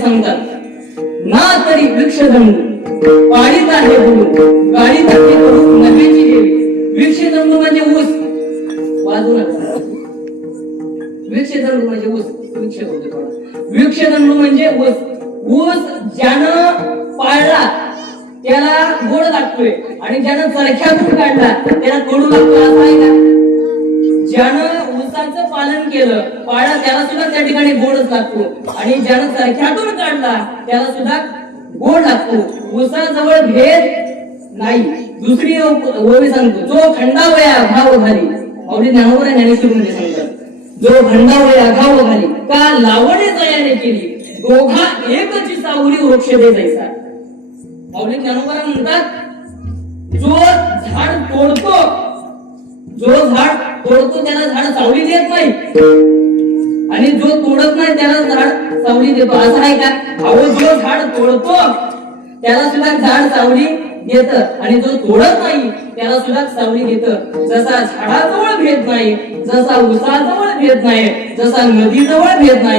सांगतात ना तरी वृक्षदंड पाळीत आहे बोलून गाडीत आहे करून नदीची देवी. वृक्षदंड म्हणजे ऊस. वाजू नका. वृक्षदंड म्हणजे ऊस. वृक्षदंड म्हणजे ऊस. ऊस ज्यानं पाळला त्याला गोड लागतोय आणि ज्यानं चरख्यातून काढला त्याला कडू लागतोय, असं आहे का? ज्यानं ऊसाचं पालन केलं पाळा त्याला सुद्धा त्या ठिकाणी गोडच लागतो आणि ज्यानं चरख्यातून काढला त्याला सुद्धा गोड लागतो. ऊसाजवळ भेद नाही. दुसरी ओवी सांगतो, जो खंडावया घाव घाली. माऊली ज्ञानोबा ज्ञानेश्वर मध्ये सांगतात, जो खंडावया घाव घाली का लावणे तयारी केली दोघा एकची सावली वृक्ष दे जैसा. माऊली ज्ञानोबा म्हणतात, जो झाड तोडतो त्याला झाड सावली देत नाही आणि जो तोडत नाही त्याला झाड सावली देतो, असं आहे का? अहो, जो झाड तोडतो त्याला सुद्धा झाड सावली देत आणि जो तोडत नाही त्याला सुद्धा सावली देत. जसा झाडाजवळ भेद नाही, जसा उसाजवळ भेद नाही, जसा नदीजवळ भेद नाही.